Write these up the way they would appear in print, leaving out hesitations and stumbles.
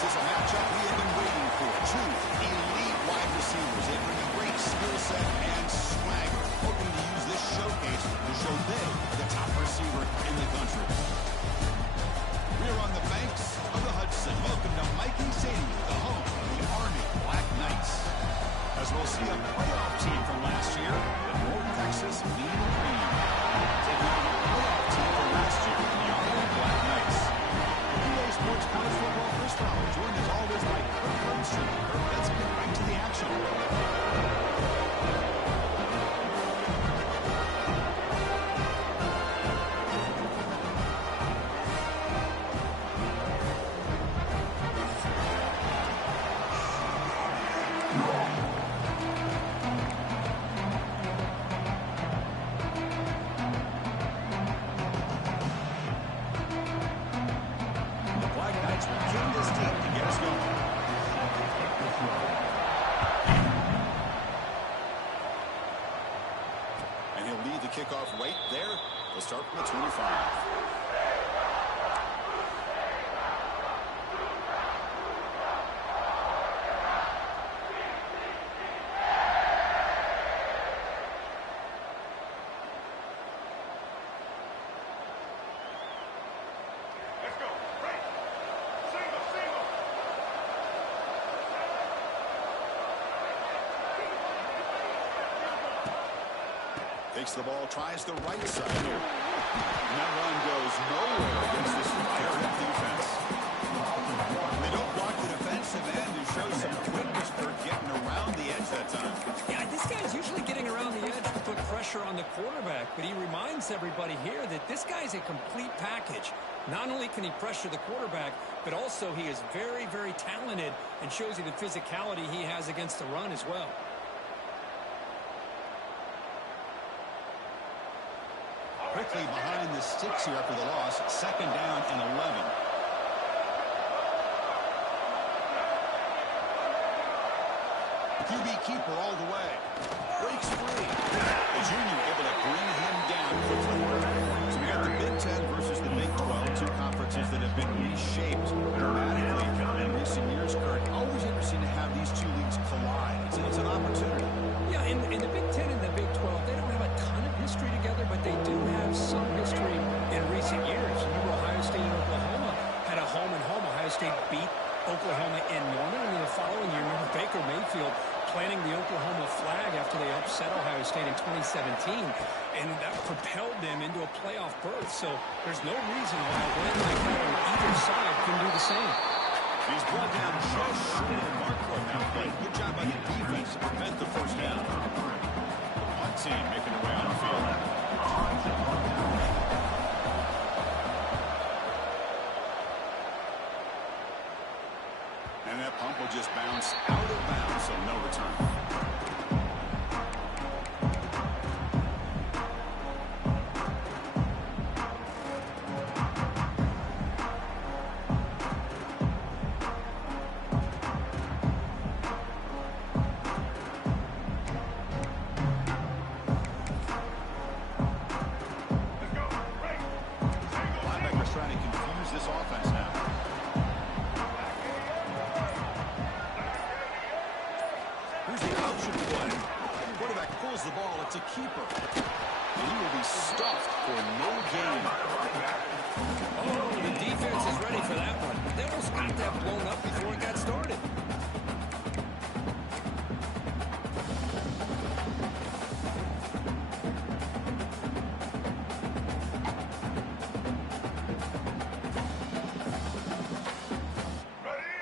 This is a matchup we have been waiting for. Two elite wide receivers. They bring a great skill set and swagger, hoping to use this showcase to show they are the top receiver in the country. We're on the banks of the Hudson. Welcome to Michie Stadium, the home of the Army Black Knights. As we'll see a playoff team from last year, the North Texas Mean Green. Taking on a playoff team from last year, the Army Black Knights. EA Sports College Football First Round, joined as always by Kirk Hermstrom. Kirk, let's get right to the action. Kickoff right there. We'll start from the 25. Takes the ball, tries the right side here. And that run goes nowhere against this fire-up defense. They don't block the defensive end and show some quickness for getting around the edge that time. Yeah, this guy's usually getting around the edge to put pressure on the quarterback, but he reminds everybody here that this guy's a complete package. Not only can he pressure the quarterback, but also he is very, very talented and shows you the physicality he has against the run as well. Quickly behind the sticks here after the loss. 2nd down and 11. QB keeper all the way. Breaks free. The junior able to bring him down quickly. So we got the Big Ten versus the Big 12, two conferences that have been reshaped dramatically in recent years, Kurt. Always interesting to have these two leagues collide. It's an opportunity. Yeah, in the Big Ten and the Big 12, they don't have a ton of history together, but they do have some history in recent years. Remember, Ohio State and Oklahoma had a home-and-home. Ohio State beat Oklahoma in Norman, and then the following year, remember Baker Mayfield planting the Oklahoma flag after they upset Ohio State in 2017, and that propelled them into a playoff berth. So there's no reason why a win like that on either side couldn't do the same. He's brought down just short of the mark on that play. Good job by the defense to prevent the first down. One team making their way on the field. And that pump will just bounce out of bounds, so no return.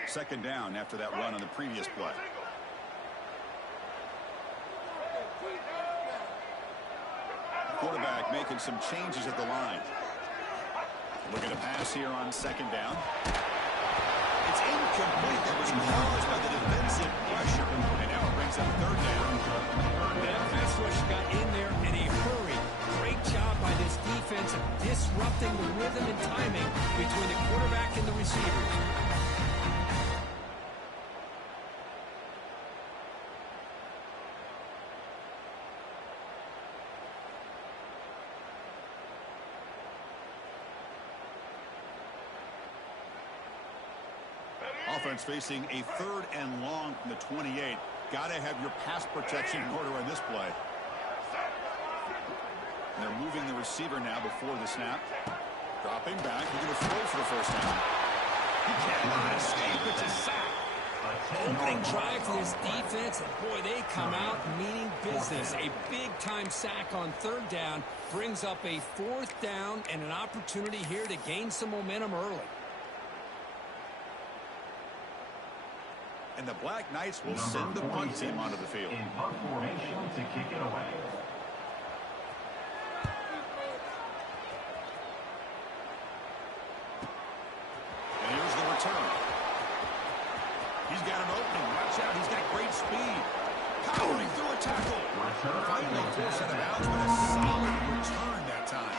Second down after that run on the previous play. Quarterback making some changes at the line. Looking to pass here on 2nd down. It's incomplete. That was caused by the defensive pressure. And now it brings up 3rd down. That pass rush got in there in a hurry. Great job by this defense of disrupting the rhythm and timing between the quarterback and the receivers. offense facing a 3rd and long from the 28. Got to have your pass protection in order on this play. And they're moving the receiver now before the snap. Dropping back. He's going to throw for the first down. He cannot escape. It's a sack. Opening drive for this defense, and boy, they come out meaning business. A big-time sack on 3rd down brings up a 4th down and an opportunity here to gain some momentum early. And the Black Knights will send the punt team onto the field. In punt formation to kick it away. And here's the return. He's got an opening. Watch out. He's got great speed. Powering through a tackle. Finally forced out of bounds with a solid return that time.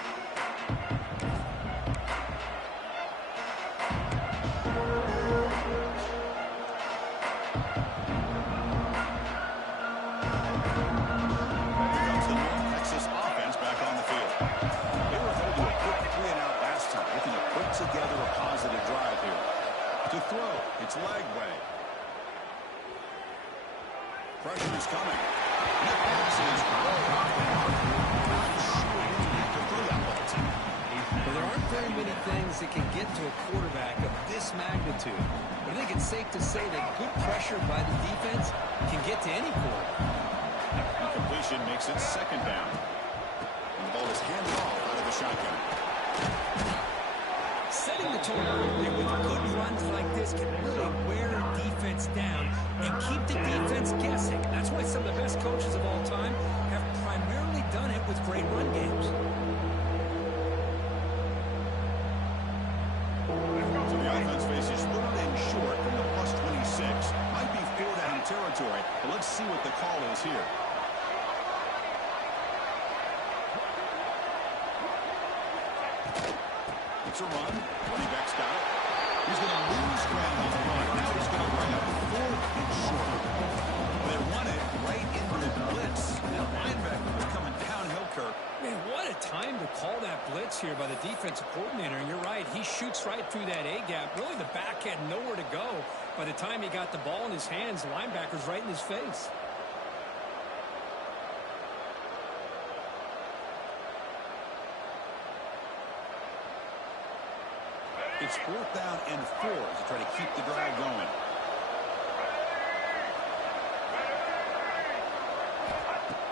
Here comes the North Texas offense back on the field. They were held to a quick 3-and-out last time, looking to put together a positive drive here. To throw, it's Lagway. Pressure is coming. And the pass is way off the mark. Not sure who to throw that ball to. Well, there aren't very many things that can get to a quarterback of this magnitude. But I think it's safe to say that good pressure by the defense can get to any quarterback. Completion makes it 2nd down. And the ball is handed off out of the shotgun. Setting the tone early with good runs like this can really wear a defense down and keep the defense guessing. That's why some of the best coaches of all time have primarily done it with great run games. So the offense faces 3rd and short from the +26. Might be 4-down territory, but let's see what the call is here. It's a run. Running back's got it. He's going to lose ground on the run. Now he's going to bring up 4th and short. They run it right into the blitz. That linebacker was coming downhill, Kirk. Man, what a time to call that blitz here by the defensive coordinator. And you're right, he shoots right through that A-gap. Really, the back had nowhere to go. By the time he got the ball in his hands, the linebacker's right in his face. It's 4th down and 4 to try to keep the drive going.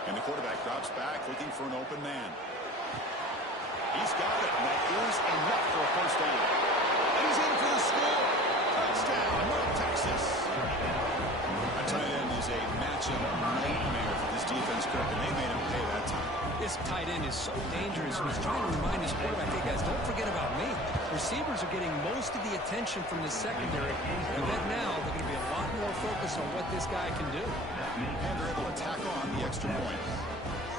And the quarterback drops back, looking for an open man. He's got it, and that is enough for a 1st down. He's in for the score. Touchdown, North Texas. A tight end is a matchup nightmare for this defense, Kirk, and they made him pay that time. This tight end is so dangerous. He's trying to remind his quarterback, hey, guys, don't forget about me. Receivers are getting most of the attention from the secondary. And then now, they're going to be a lot more focused on what this guy can do. And they're able to tack on the extra point.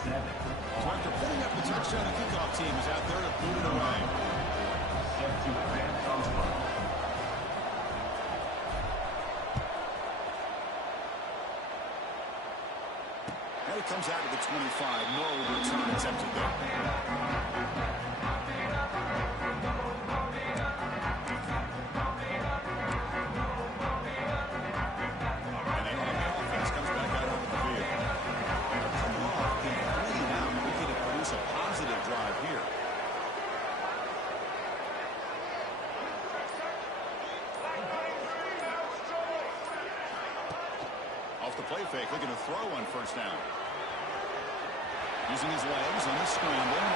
So after putting up the touchdown, the kickoff team is out there to boot it away. And it comes out of the 25. No return attempted there. Play fake, looking to throw on 1st down. Using his legs on the scramble.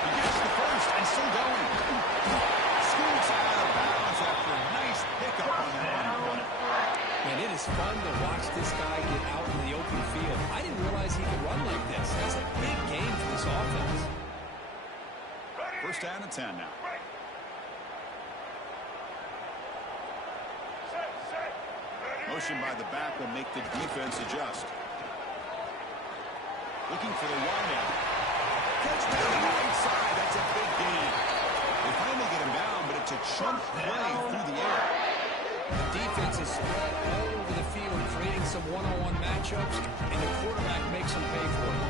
He gets the first and still going. Scoots out of bounds after a nice pickup on that running play. And it is fun to watch this guy get out in the open field. I didn't realize he could run like this. That's a big game for this offense. 1st down and 10 now. Motion by the back will make the defense adjust. Looking for the wideout. Catch down the right side. That's a big gain. They finally get him down, but it's a chunk play through the air. The defense is spread all over the field, creating some one-on-one matchups, and the quarterback makes them pay for it.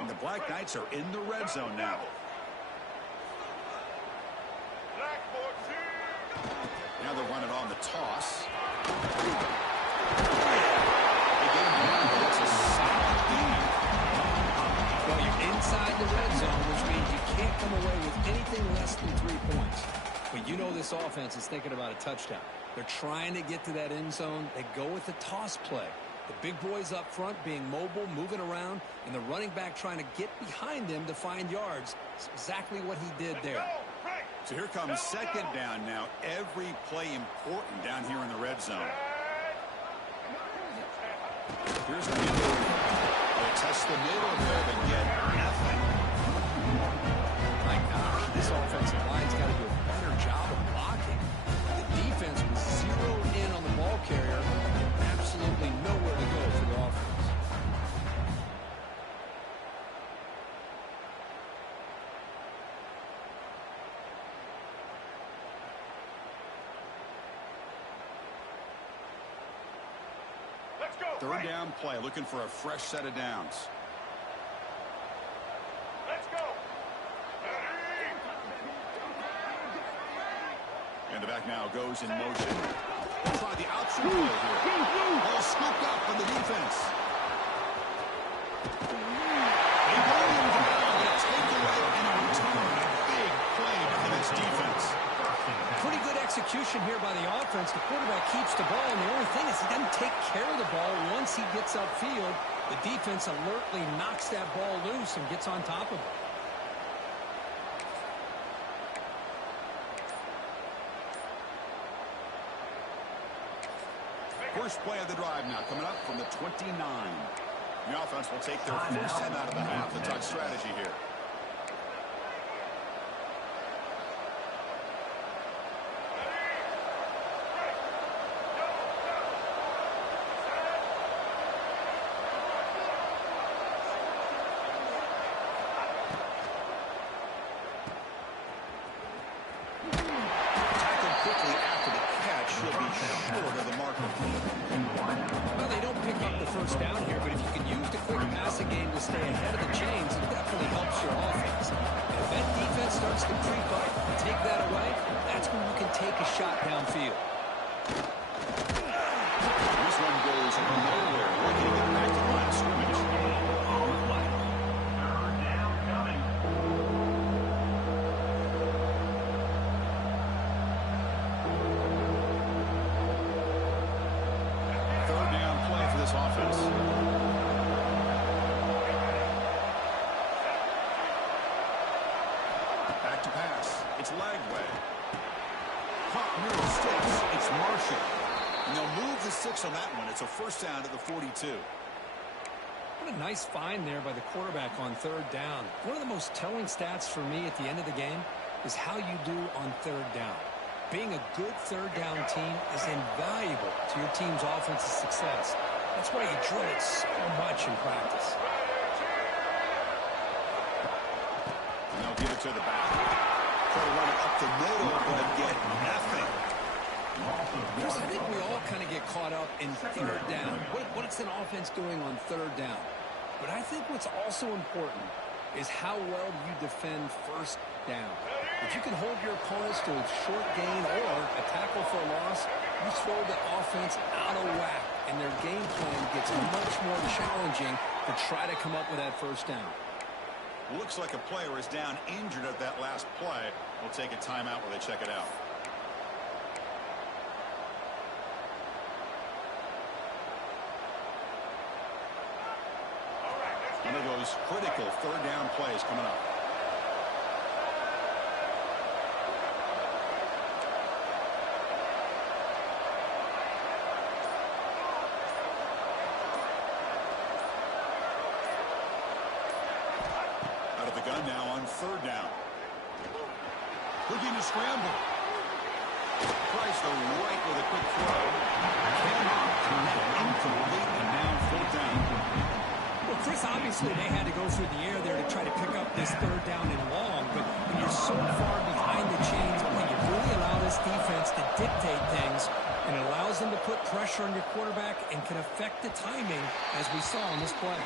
And the Black Knights are in the red zone now. Now they'll run it on the toss. They get him down, but it's a solid game. Well, you're inside the red zone, which means you can't come away with anything less than 3 points. But you know this offense is thinking about a touchdown. They're trying to get to that end zone. They go with the toss play. The big boys up front being mobile, moving around, and the running back trying to get behind them to find yards. It's exactly what he did there. So here comes second down now. Every play important down here in the red zone. Here's the middle. They test the middle there to get nothing. My gosh, this offensive line's got to do a better job of blocking. The defense was zeroed in on the ball carrier and absolutely nowhere to go for the offense. Third down play, looking for a fresh set of downs. Let's go. And the back now goes in motion. Try the option play here. Ball scooped up on the defense. They bring him down. They take away and a return. A big play by this defense. Pretty good execution here by the offense. The quarterback keeps the ball, and the only thing is he doesn't take care of the ball once he gets upfield. The defense alertly knocks that ball loose and gets on top of it. First play of the drive now coming up from the 29. The offense will take their first 10 out of the half. The touch strategy here. Tackled quickly after the catch. He'll be short of the marker. Well, they don't pick up the first down here, but if you can use the quick passing game to stay ahead of the chains, it definitely helps your offense. And if that defense starts to creep up and take that away, that's when you can take a shot downfield. This one goes nowhere. Looking to get back to the line of scrimmage. Third down coming. Third down play for this offense. Back to pass. It's Lagway. Caught near the sticks. It's Marshall. And they'll move the 6 on that one. It's a first down at the 42. What a nice find there by the quarterback on third down. One of the most telling stats for me at the end of the game is how you do on third down. Being a good third down team is invaluable to your team's offensive success. That's why you drill it so much in practice. And they'll give it to the back. Try to run it up the middle, but get nothing. Chris, I think we all kind of get caught up in third down. What's an offense doing on third down? But I think what's also important is how well you defend first down. If you can hold your opponents to a short gain or a tackle for a loss, you throw the offense out of whack, and their game plan gets much more challenging to try to come up with that first down. Looks like a player is down injured at that last play. We'll take a timeout while they check it out. One of those critical third down plays coming up. Out of the gun now on third down. Looking to scramble. Tries the right with a quick throw. Cannot connect, incomplete, and now full down. Well, Chris, obviously they had to go through the air there to try to pick up this third down and long, but when you're so far behind the chains, you really allow this defense to dictate things, and it allows them to put pressure on your quarterback and can affect the timing, as we saw on this play.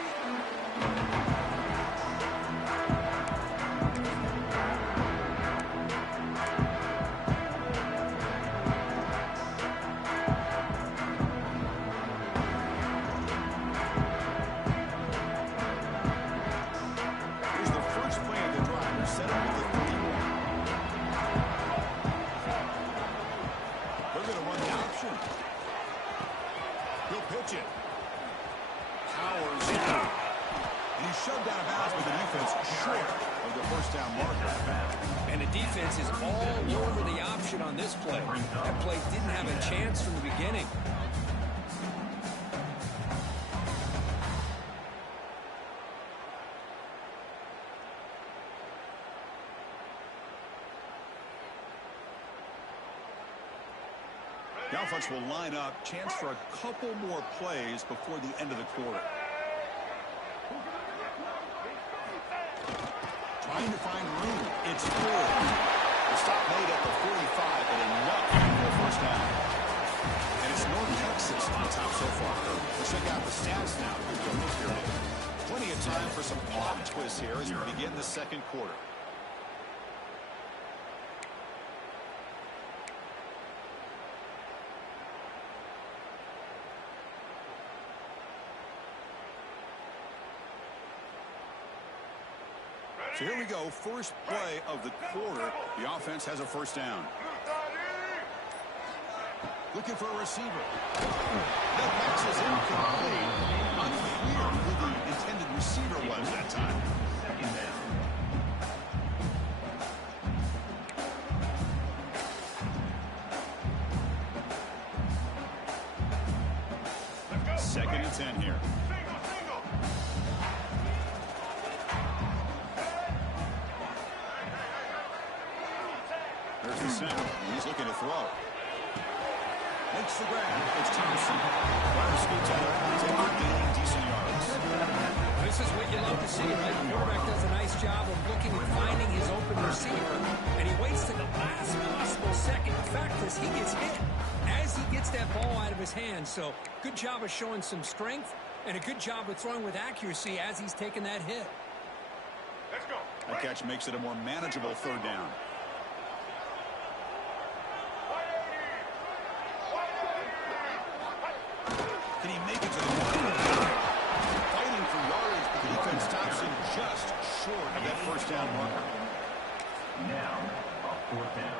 He'll pitch it. Powers in. And he shoved out of bounds with the defense short of the first down marker. And the defense is all over the option on this play. That play didn't have a chance from the beginning. The offense will line up. Chance for a couple more plays before the end of the quarter. Trying to find room. It's full. The stop made at the 45, but enough for a first down. And it's North Texas on top so far. Let's check out the stats now. Plenty of time for some plot twists here as we begin the second quarter. So here we go, first play of the quarter. The offense has a first down. Looking for a receiver. That pass is incomplete. Unclear who the intended receiver was that time. Second and 10 here. There's the snap. He's looking to throw. Makes the grab. It's Thompson. Ryder scoots out of bounds, gaining decent yards. This is what you love to see, right? The quarterback does a nice job of looking and finding his open receiver, and he waits to the last possible second. The fact is, he gets hit as he gets that ball out of his hands. So, good job of showing some strength, and a good job of throwing with accuracy as he's taking that hit. Let's go. That catch makes it a more manageable third down. Can he make it to the marker? Fighting for yardage, but the defense stops him just short of that first down marker. Now, a fourth down.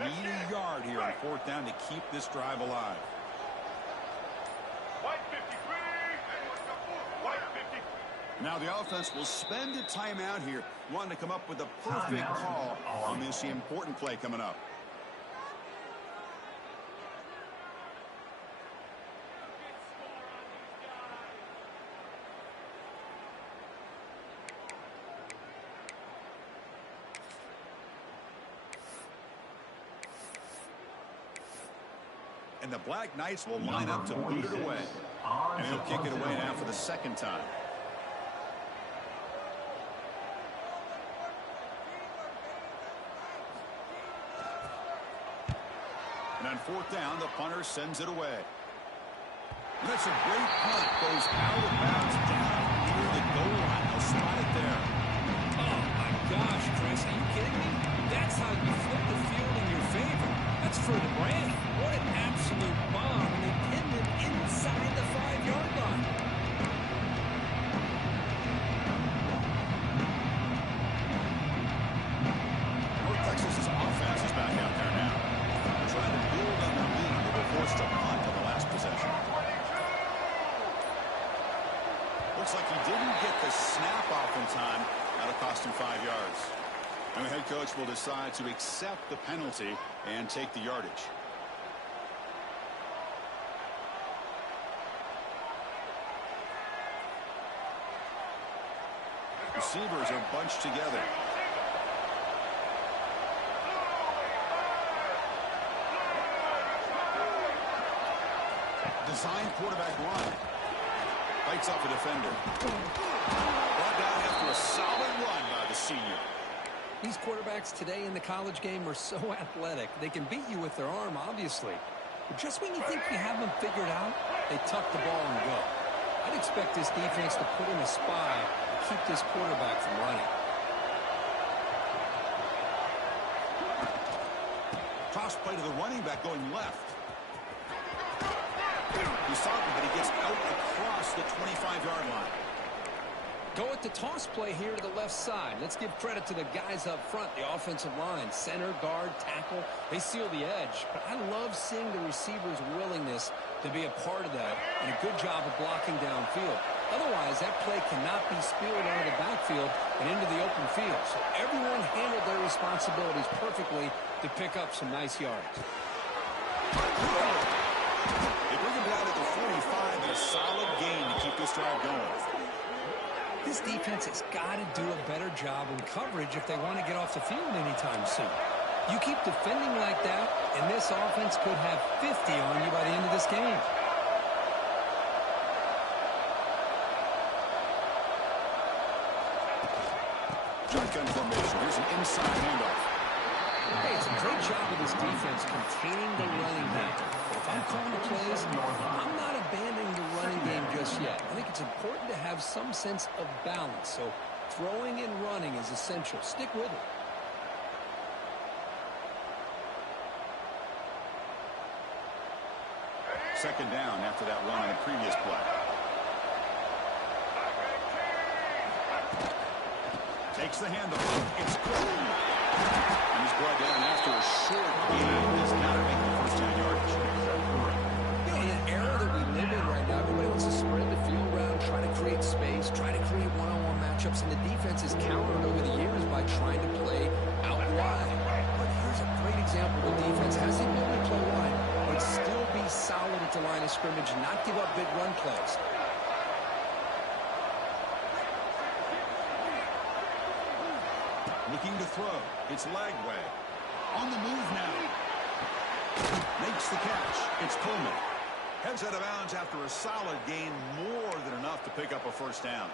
They need a yard here on fourth down to keep this drive alive. Now the offense will spend a timeout here, wanting to come up with a perfect call on this important play coming up. And the Black Knights will line up to boot it away. And he'll kick it away now for the second time. And on fourth down, the punter sends it away. And that's a great punt. Goes out of bounds down near the goal line. They'll spot it there. Oh, my gosh, Chris, are you kidding me? That's how you flip the field in your favor. That's for the brand. What an absolute bomb. And they pinned him inside the 5-yard line. North Texas's offense is back out there now. They're trying to build on their lead. They were forced to punt on the last possession. Looks like he didn't get the snap off in time. That'll cost him 5 yards. And the head coach will decide to accept the penalty and take the yardage. Receivers are bunched together. Design quarterback run. Fights off a defender. Brought down after a solid run by the senior. These quarterbacks today in the college game are so athletic. They can beat you with their arm, obviously. But just when you think you have them figured out, they tuck the ball and go. I'd expect this defense to put in a spy, keep this quarterback from running. Toss play to the running back going left. He's talking, but he gets out across the 25-yard line. Go with the toss play here to the left side. Let's give credit to the guys up front, the offensive line, center, guard, tackle. They seal the edge. But I love seeing the receiver's willingness to be a part of that and a good job of blocking downfield. Otherwise, that play cannot be spilled out of the backfield and into the open field. So everyone handled their responsibilities perfectly to pick up some nice yards. They bring him down at the 45 and a solid gain to keep this drive going. This defense has got to do a better job in coverage if they want to get off the field anytime soon. You keep defending like that, and this offense could have 50 on you by the end of this game. Shotgun formation. Here's an inside handoff. Hey, it's a great job of this defense containing the running game. If I'm calling the plays, I'm not abandoning the running game just yet. I think it's important to have some sense of balance. So throwing and running is essential. Stick with it. Second down after that run on the previous play. Takes the handoff. It's good. And he's brought down after a short gain. Does not make the first 10 yards. You know, in an era that we live in right now, everybody wants to spread the field around, try to create space, try to create one-on-one matchups, and the defense is countered over the years by trying to play out wide. But here's a great example. The defense has the ability to play wide, but still be solid at the line of scrimmage and not give up big run plays. Looking to throw. It's Lagway. On the move now. Makes the catch. It's Coleman. Heads out of bounds after a solid gain, more than enough to pick up a first down.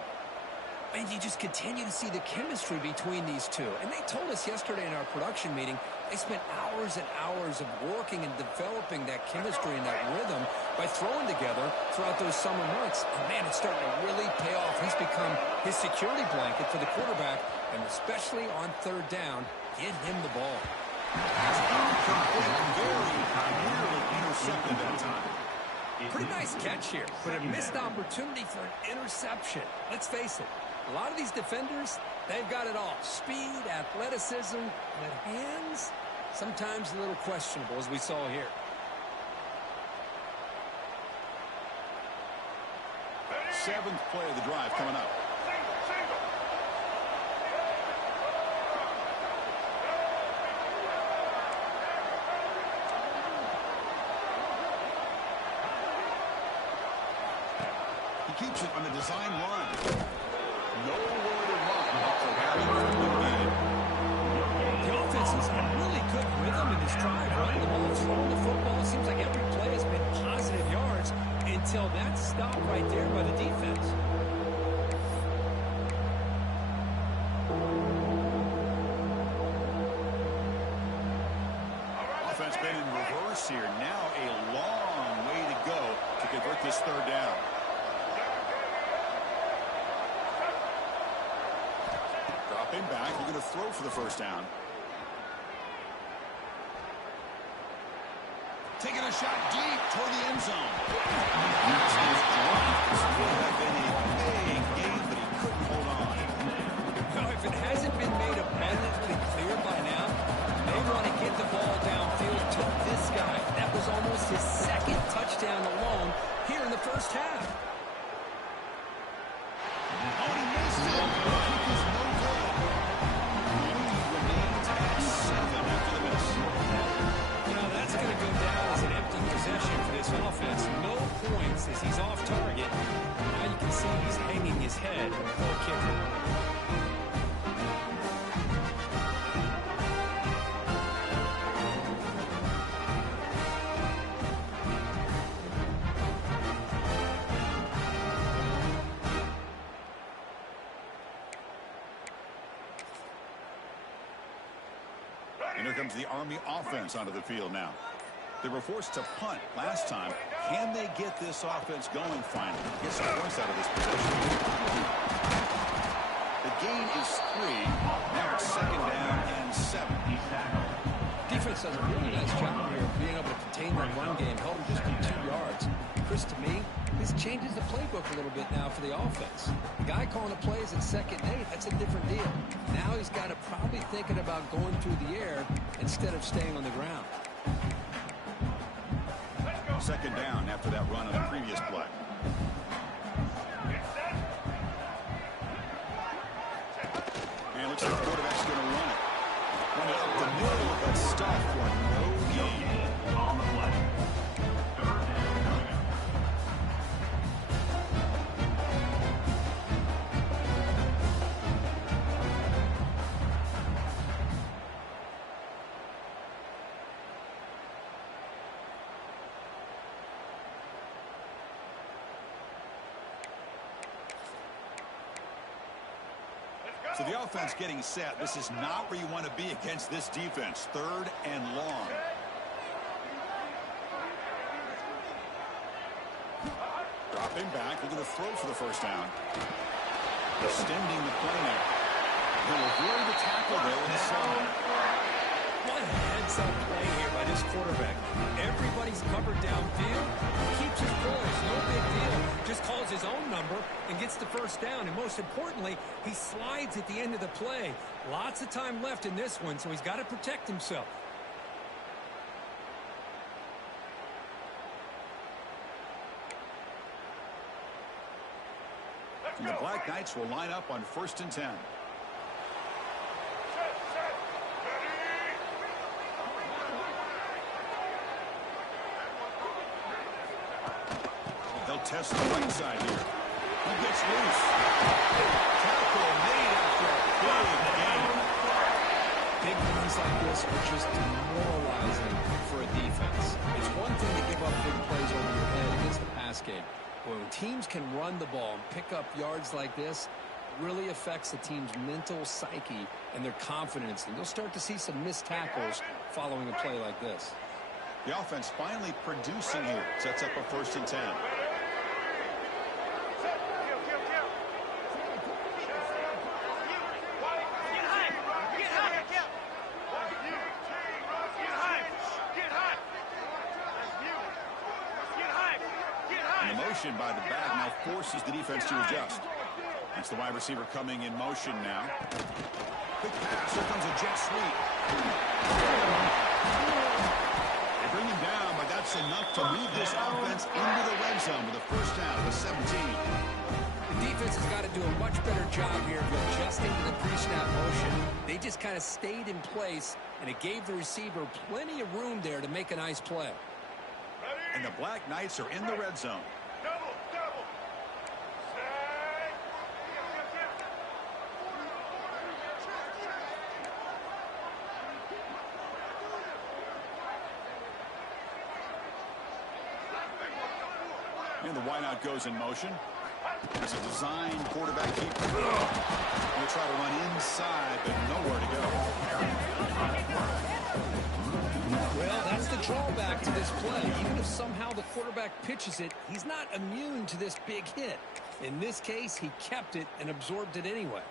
And you just continue to see the chemistry between these two. And they told us yesterday in our production meeting, they spent hours and hours of working and developing that chemistry and that rhythm by throwing together throughout those summer months. And, man, it's starting to really pay off. He's become his security blanket for the quarterback, and especially on third down, get him the ball. Very nearly intercepted that time. Pretty nice catch here, but a missed opportunity for an interception. Let's face it, a lot of these defenders, they've got it all. Speed, athleticism, but hands, sometimes a little questionable, as we saw here. Seventh play of the drive coming up. He keeps it on the design run. Nowhere to run after having a good game. The offense is in a really good rhythm in this drive. Running the ball, throwing the football. Seems like every play has been positive yards until that stop right there by the defense. Offense been in reverse here. Now a long way to go to convert this third down. Dropping back, you're going to throw for the first down. Taking a shot deep toward the end zone. This would have been a big gain, but he couldn't hold on. Now, if it hasn't been made abundantly clear by now, they want to get the ball downfield to this guy. That was almost his second touchdown alone here in the first half. Oh, he missed it. The kick is no good. Lead remains at 7 after the miss. You know, that's going to go down as an empty possession for this offense. No points as he's off target. Now you can see he's hanging his head for a kicker. And here comes the Army offense onto the field now. They were forced to punt last time. Can they get this offense going finally? Get some points out of this possession. gain is 3. Now it's 2nd down and 7. Defense does a really nice job here of being able to contain that run game, held him just to 2 yards. Chris, to me, this changes the playbook a little bit now for the offense. The guy calling the plays at 2nd and 8, that's a different deal. Now he's got to probably thinking about going through the air instead of staying on the ground. 2nd down after that run on the previous play. And it looks like the quarterback's going to run it. Run it up the middle, but stop for no gain. On the play. 3rd and 9. So the offense getting set. This is not where you want to be against this defense. 3rd and long. Dropping back, looking to throw for the 1st down. Extending the play now. He'll avoid the tackle there in the zone. What a heads-up play here by this quarterback. Everybody's covered downfield. He keeps his poise. No big deal. Just calls his own number and gets the 1st down. And most importantly, he slides at the end of the play. Lots of time left in this one, so he's got to protect himself. And the Black Knights will line up on 1st and 10. They'll test the right side here. He gets loose. Tackle made after a big game. Big runs like this are just demoralizing for a defense. It's one thing to give up big plays over your head against the pass game. But when teams can run the ball and pick up yards like this, it really affects the team's mental psyche and their confidence. And you'll start to see some missed tackles following a play like this. The offense finally producing here. Sets up a 1st and 10. Motion by the back now forces the defense to adjust. That's the wide receiver coming in motion now. Quick pass. Here comes a jet sweep. They bring him down, but that's enough to move this offense into the red zone with a 1st down at the 17. The defense has got to do a much better job here of adjusting to the pre-snap motion. They just kind of stayed in place, and it gave the receiver plenty of room there to make a nice play. And the Black Knights are in the red zone. And the wideout goes in motion. It's a design quarterback keeper. He'll try to run inside, but nowhere to go. Well, that's the drawback to this play. Even if somehow the quarterback pitches it, he's not immune to this big hit. In this case, he kept it and absorbed it anyway.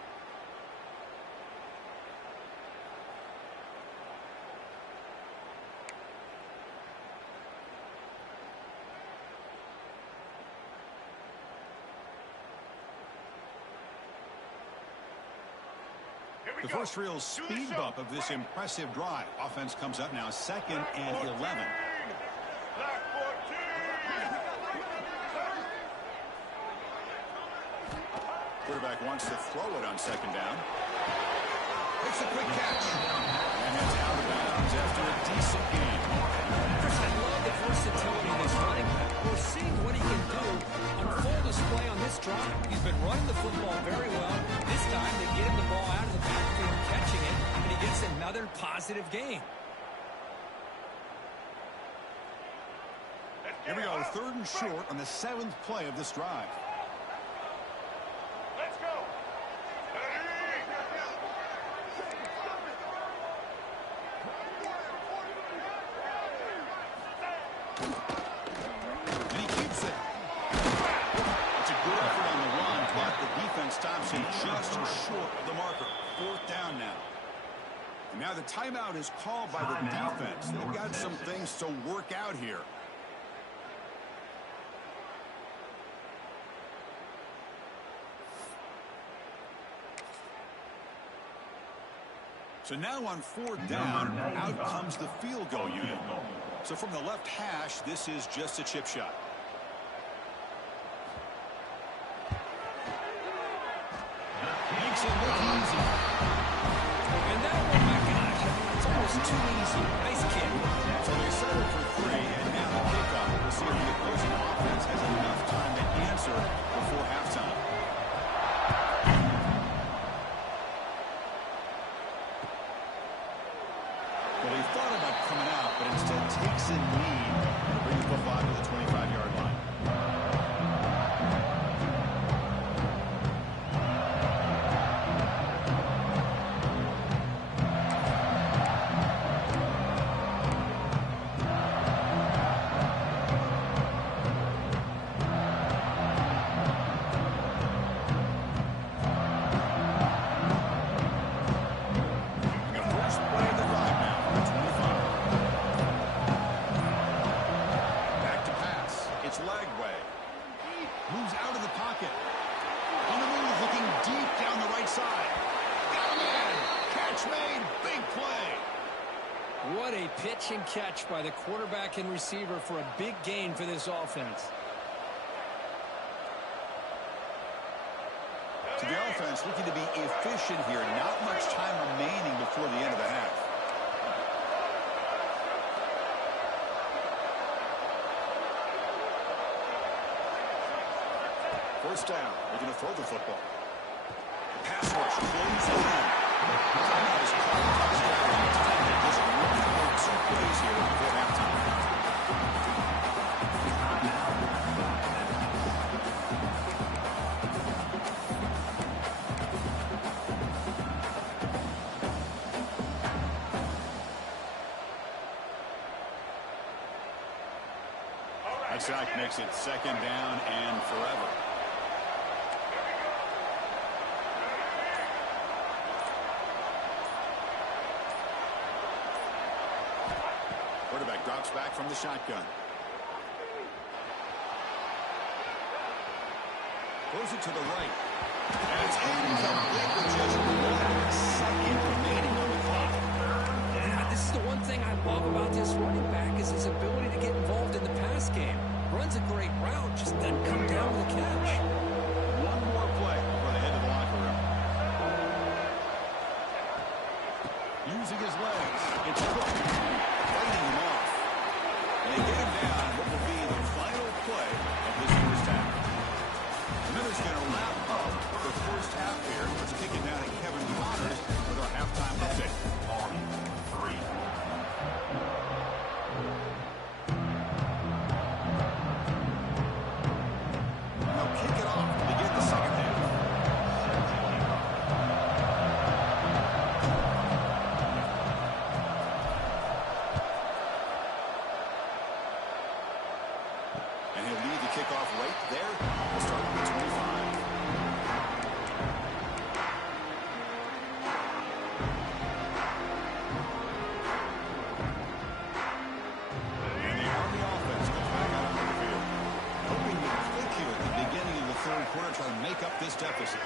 The first real speed bump of this impressive drive. Offense comes up now 2nd and 11. Quarterback wants to throw it on 2nd down. It's a quick catch. And it's out of bounds after a decent game. Chris, I love the versatility of this running back. We're seeing what he can do on full display on this drive. He's been running the football very well. This time they get him the ball out of the backfield, catching it, and he gets another positive gain. Here we go, 3rd and short on the 7th play of this drive. Let's go. And he keeps it. It's a good effort on the run, but the defense stops him just short of Now the timeout is called by the defense. They've got some things to work out here. So now on 4th down, out comes the field goal unit. So from the left hash, this is just a chip shot. Makes it look easy. And that one, my gosh, it's almost too easy. Nice kick. So they settle for 3, and now the kickoff. We'll see if the opposing offense has enough time to answer before halftime. Well, he thought about coming out, but instead takes a knee and brings the football to the 25-yard line. What a pitch and catch by the quarterback and receiver for a big gain for this offense. So the offense looking to be efficient here. Not much time remaining before the end of the half. First down. They're going to throw the football. Pass rush closes in. Timeout is called. Touchdown. Just 1 or 2 plays here before halftime. That sack makes it 2nd down and forever. Quarterback drops back from the shotgun. Throws it to the right. And it's incomplete with just 1 second remaining on the clock. Yeah, this is the one thing I love about this running back is his ability to get involved in the pass game. Runs a great route, just doesn't come down with a catch. 1 more play before they head to the locker room. Using his legs. It's Cook. Fighting him off. And they get him down what will be the final play of this first half. The Miller's going to wrap up the first half here. Let's kick it down to Kevin Connors with our halftime update. On 3. They'll kick it off to begin the second half. And he'll lead the kickoff right there. We'll start with the 25. And the Army offense goes back out on the field. Hoping to click here at the beginning of the third quarter, trying to make up this deficit.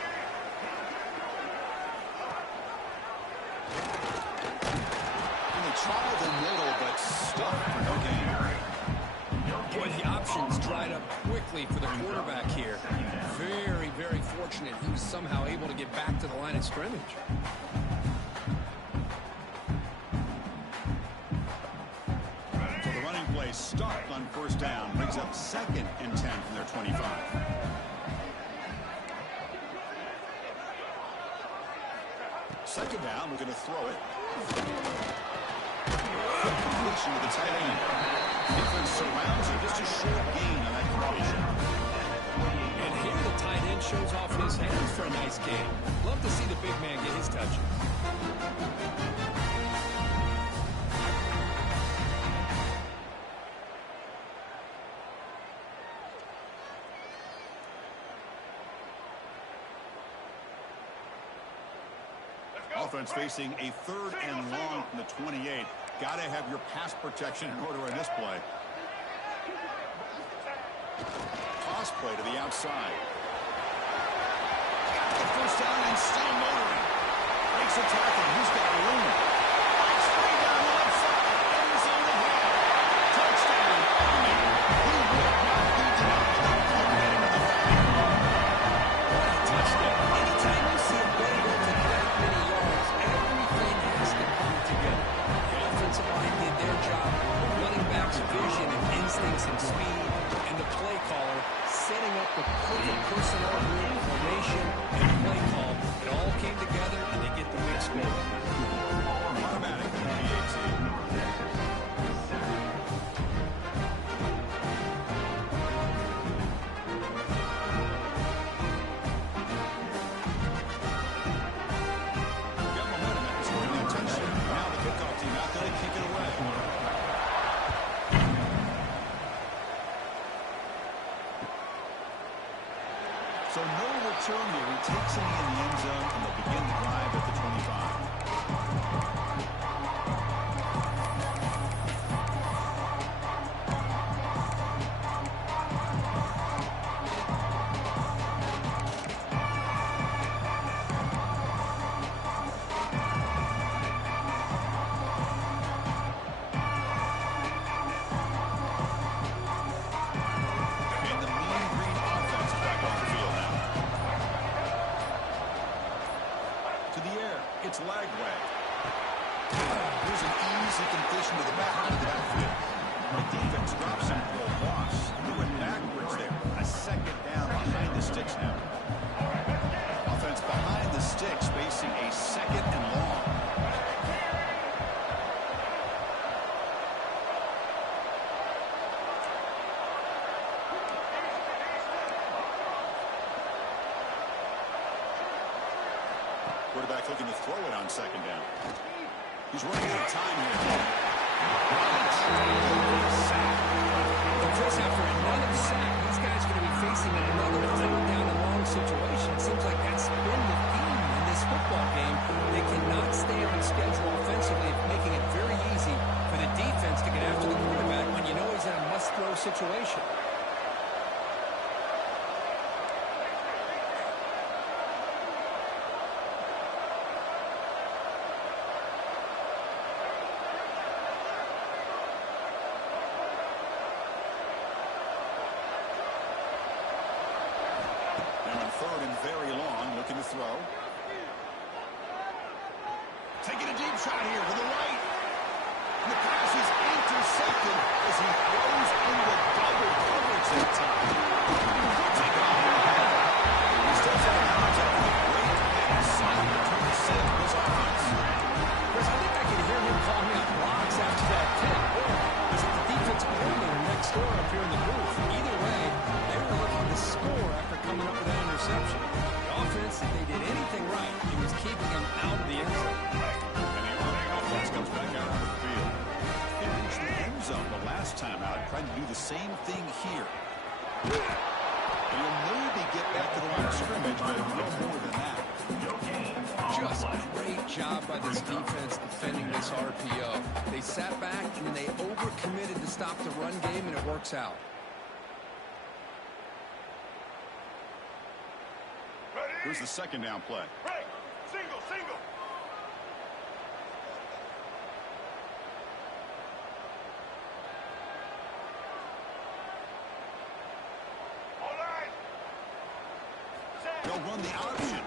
And they try the middle, but stuck for no gain. Boy, the options dried up quickly for the quarterback here. Very, very fortunate he was somehow able to get back to the line of scrimmage. So the running play stuck on first down. Brings up 2nd and 10 from their 25. Second down, we're going to throw it. Quick completion to the tight end. Defense surrounds him. Just a short gain on that completion. And here the tight end shows off his hands for a nice game. Love to see the big man get his touches. offense facing a 3rd and long from the 28. Got to have your pass protection in order in this play. Toss play to the outside. Got the first down and still motoring. Makes a tackle. He's got room. Straight down the left side. End zone ahead. Touchdown. Army. He will not be denied. They'll get him to the 5. What a touchdown. Anytime you see a play go to that many yards, everything has to come together. The offensive line did their job. The running back's vision and instincts and speed. And the play caller setting up the perfect personnel group, formation, and play call. It all came together, and they get the big score. Automatic PAT. Got momentum after scoring that touchdown. Now the kickoff team out there to kick it away. So no return here. He takes it in the end zone, and they'll begin the drive at the 25. And the Mean Green offense is back on the field now. To the air, it's Lagway. Here's an easy completion to the back of the backfield. The defense drops him for a loss. He went backwards there. A 2nd down behind the sticks now. Offense behind the sticks facing a 2nd and long. Quarterback looking to throw it on 2nd down. He's running out of time here. But Chris, after another sack, these guys are going to be facing another 3rd down and long situation. Seems like that's been the theme in this football game. They cannot stay on schedule offensively, making it very easy for the defense to get after the quarterback when you know he's in a must-throw situation. And on 3rd and very long, looking to throw. Taking a deep shot here to the right. And the pass is intercepted as he throws into double coverage that time. Take off. He steps out of bounds after the great and solid return to set of this offense. Chris, I think I can hear him calling out blocks after that tip. Or is it the defensive coordinator next door up here in the booth? Either way, they were looking to score after coming up with that interception. The offense, if they did anything right, it was keeping them out of the end zone. And the Army offense comes back out onto the field. It reached the end zone the last time out, trying to do the same thing here. And he'll maybe get back to the line of scrimmage, but no more than that. Just a great job by this defense defending this RPO. They sat back and then they overcommitted to stop the run game, and it works out. Here's the 2nd down play. Break. Single, single. All right. Set. They'll run the option.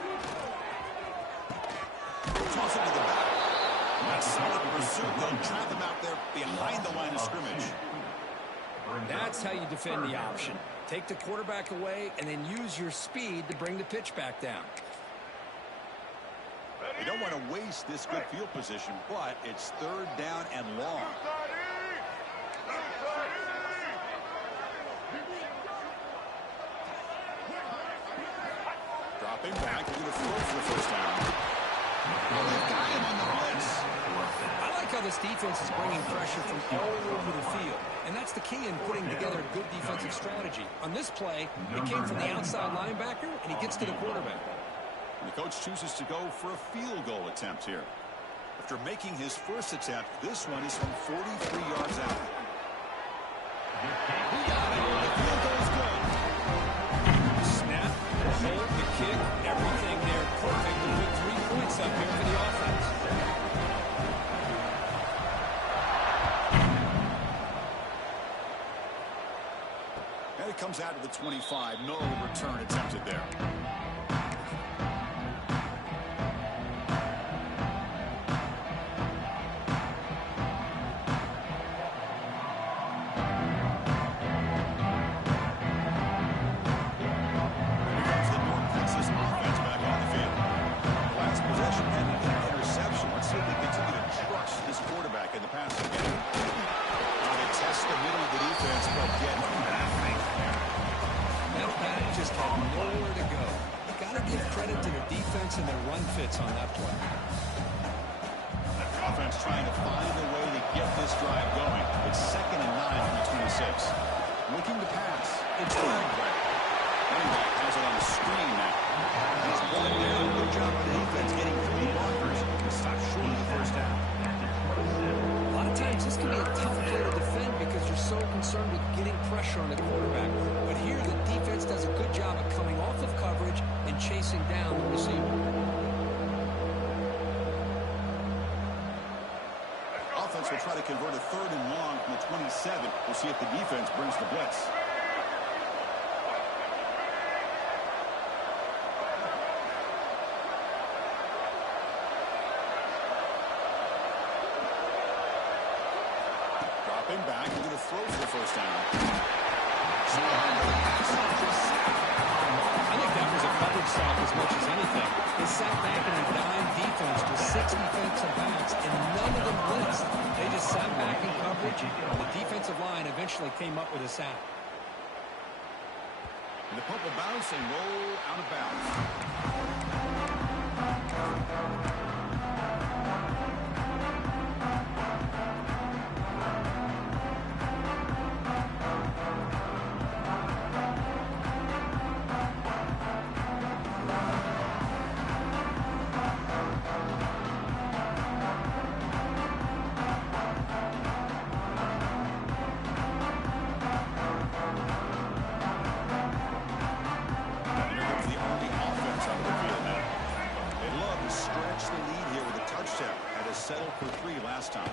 Toss it to the back. That's solid pursuit. They'll trap him out there behind the line of scrimmage. That's how you defend the option. Take the quarterback away and then use your speed to bring the pitch back down. You don't want to waste this good field position, but it's 3rd down and long. Dropping back, going to throw for the first down. Well, they've got him on the blitz. I like how this defense is bringing pressure from all over the field. And that's the key in putting together a good defensive strategy. On this play, it came from the outside linebacker, and he gets to the quarterback. The coach chooses to go for a field goal attempt here. After making his first attempt, this one is from 43 yards out. He got it. The field goal's good. Snap, the hold, the kick, everything there perfect to put 3 points up here for the offense. And it comes out to the 25. No return attempted there. And their run fits on that play. Offense trying to find a way to get this drive going. It's 2nd and 9 from the 26. Looking to pass. It's flagged right. Running back has it on the screen now. He's pulling down. Good job on the defense getting through the blockers and stop short of the first down. A lot of times this can be a tough play to defend because you're so concerned with getting pressure on the quarterback. But here the defense does a good job of coming off of coverage and chasing down the receiver. Offense will try to convert a 3rd and long from the 27. We'll see if the defense brings the blitz. Dropping back into the throw for the first down. I think that was a coverage stop as much as anything. They sat back in a dime defense with 6 defensive backs, and none of them blitzed. They just sat back in coverage, and the defensive line eventually came up with a sack. And the pump will bounce and roll out of bounds. Settled for 3 last time.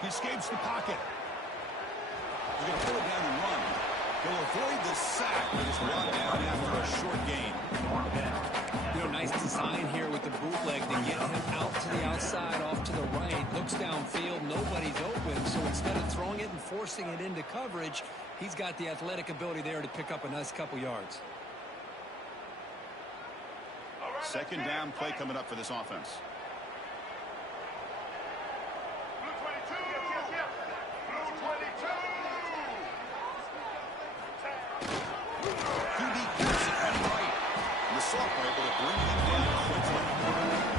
He escapes the pocket. He's going to pull it down and run. He'll avoid the sack, but is brought down after a short gain. You know, nice design here with the bootleg to get him out to the outside, off to the right. Looks downfield, nobody's open. So instead of throwing it and forcing it into coverage, he's got the athletic ability there to pick up a nice couple yards. 2nd down play coming up for this offense.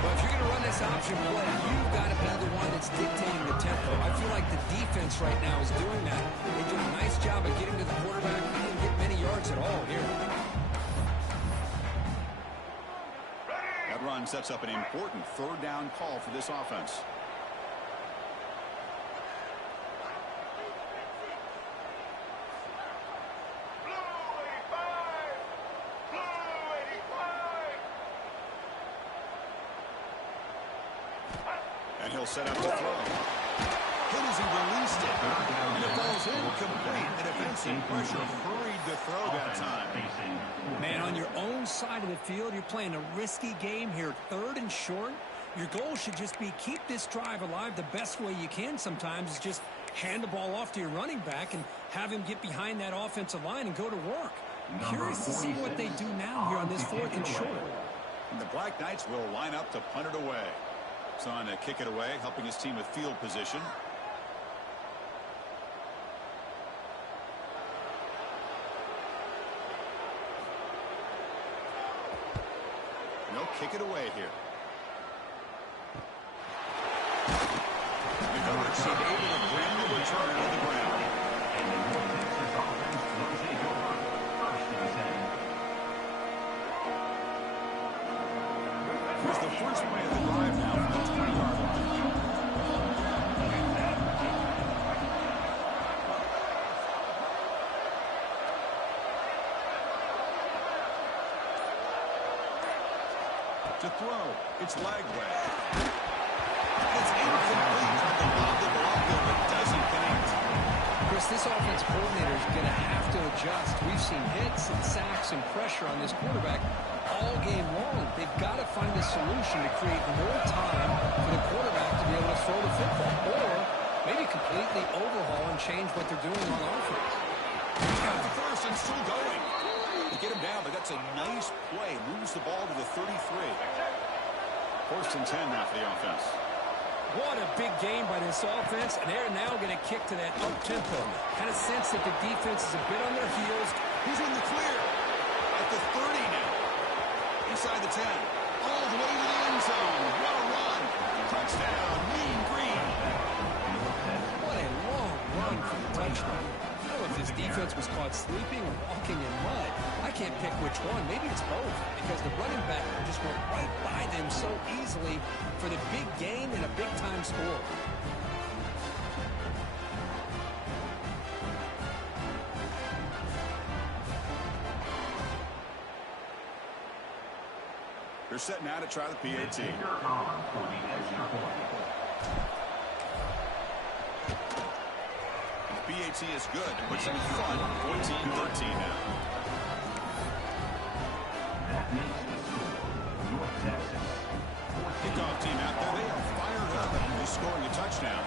But if you're going to run this option play, you've got to be the one that's dictating the tempo. I feel like the defense right now is doing that. They do a nice job of getting to the quarterback. He didn't get many yards at all here. That run sets up an important 3rd down call for this offense. And he'll set up the throw. Hit as he released it. And it falls incomplete. The defensive pressure hurried the throw that time. Man, on your own side of the field, you're playing a risky game here. 3rd and short. Your goal should just be keep this drive alive the best way you can sometimes is just hand the ball off to your running back and have him get behind that offensive line and go to work. Curious to see what they do now here on this 4th and short. And the Black Knights will line up to punt it away. It's on to kick it away, helping his team with field position. And they'll kick it away here. The coverage seemed able to bring the return to the ground. And the North Texas offense was able to first and 10. first play of the drive now from the 20-yard line. To throw, it's Lagway. It's incomplete. The ball to go up there, but doesn't connect. Chris, this offensive coordinator is going to have to adjust. We've seen hits and sacks and pressure on this quarterback all game long. They've got to find a solution to create more time for the quarterback to be able to throw the football, or maybe completely overhaul and change what they're doing on offense. Got the first and still going. They get him down, but that's a nice play. Moves the ball to the 33. First and 10 now for the offense. What a big game by this offense, and they're now going to kick to that up-tempo. Kind of sense that the defense is a bit on their heels. He's in the clear at the 30 now. Inside the 10. All the way to the end zone. What a run. Touchdown, Mean Green. What a long run for the touchdown. I don't know if this defense was caught sleeping or walking in mud. I can't pick which one. Maybe it's both, because the running back just went right by them so easily for the big gain and a big-time score. They're set now to try the PAT. The PAT is good. Puts them in front. 14-13 now. Kickoff team out there. They are fired up and they're scoring a touchdown.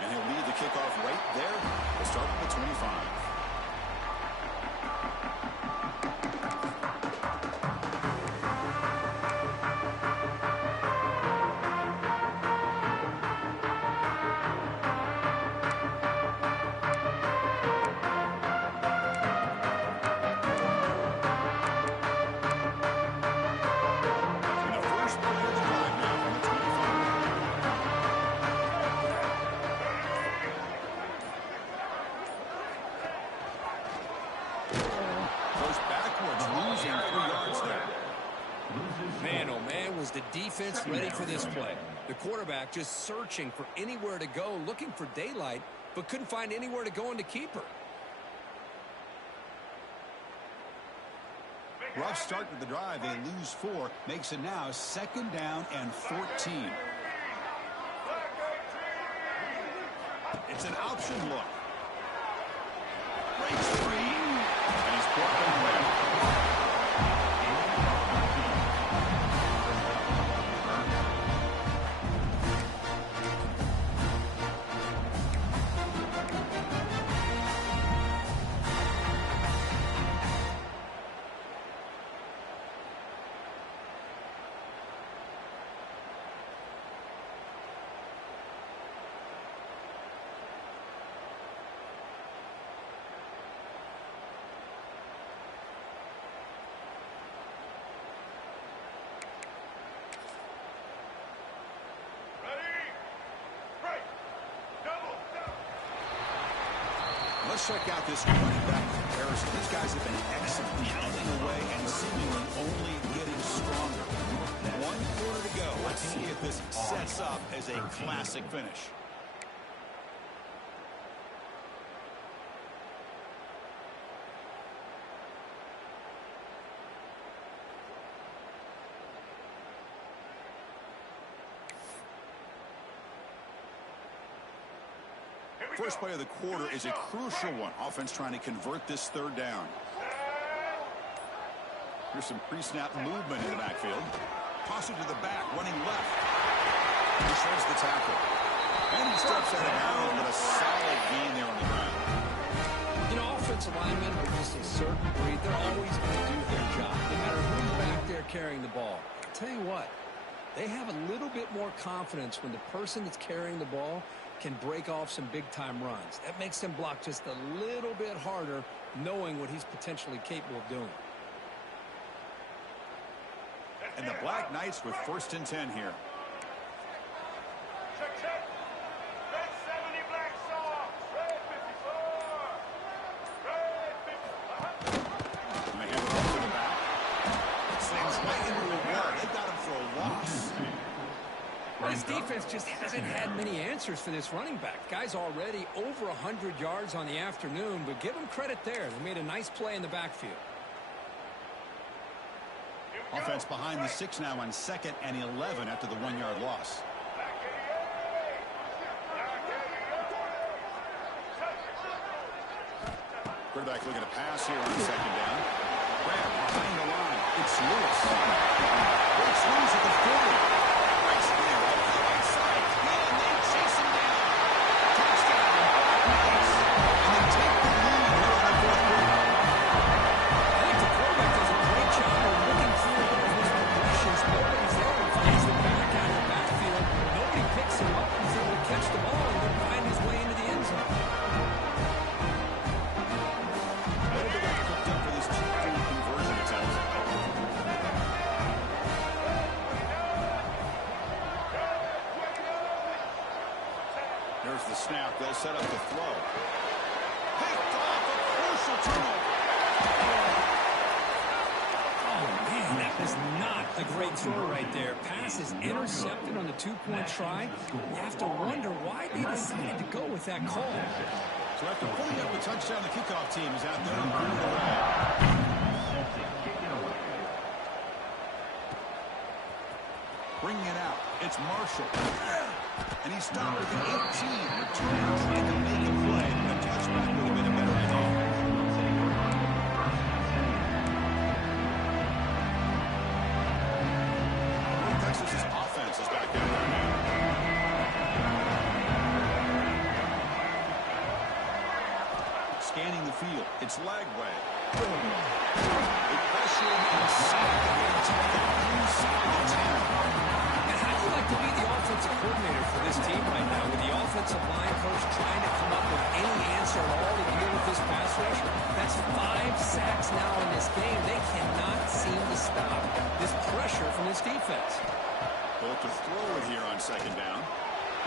And he'll lead the kickoff right there. We'll start with the 25. Man, oh man, was the defense ready for this play. The quarterback just searching for anywhere to go, looking for daylight, but couldn't find anywhere to go into keeper. Rough start to the drive. They lose 4. Makes it now 2nd down and 14. It's an option look. Breaks 3. And he's brought them away. Let's check out this running back comparison. These guys have been excellent, pounding away and seemingly only getting stronger. 1 quarter to go. Let's see if this sets up as a classic finish. First play of the quarter is a crucial one. Offense trying to convert this 3rd down. Here's some pre-snap movement in the backfield. Toss it to the back, running left. He shreds the tackle. And he steps out of bounds with a solid gain there on the ground. You know, offensive linemen are just a certain breed. They're always going to do their job, no matter who's back there carrying the ball. I'll tell you what, they have a little bit more confidence when the person that's carrying the ball can break off some big-time runs. That makes them block just a little bit harder, knowing what he's potentially capable of doing. And the Black Knights with 1st and 10 here. Check, check. Red 70, black soft. Red 54. Red 50. This defense just hasn't had many answers for this running back. Guy's already over 100 yards on the afternoon, but give him credit there. They made a nice play in the backfield. Offense behind the 6 now on 2nd and 11 after the 1-yard loss. Quarterback looking to pass here on 2nd down. Grab behind the line. It's Lewis. Breaks loose at the 40. Breaks clear over the right side. And they chase him down. Touchdown. Nice. And they take the lead here in the 4th quarter. I think the quarterback does a great job of looking through all of his progressions. Nobody's there and finds the back out of the backfield. Nobody picks him up. He's able to catch the ball and then find his way into the end zone. There's the snap. They'll set up the throw. Picked off a crucial turnover. Oh, man, that was not a great throw right there. Pass is intercepted on the 2-point try. You have to wonder why they decided to go with that call. So after pulling up a touchdown, the kickoff team is out there and bringing it away. Bringing it out. It's Marshall. And he stopped at the 18. Returning, trying to make a play. A touchback would have been a better idea. Texas's offense is back out there now. Scanning the field. It's Lagway. A pressure inside the inside the 10. I'd like to be the offensive coordinator for this team right now, with the offensive line coach trying to come up with any answer at all to deal with this pass rush. That's 5 sacks now in this game. They cannot seem to stop this pressure from this defense. Both to throw it here on 2nd down.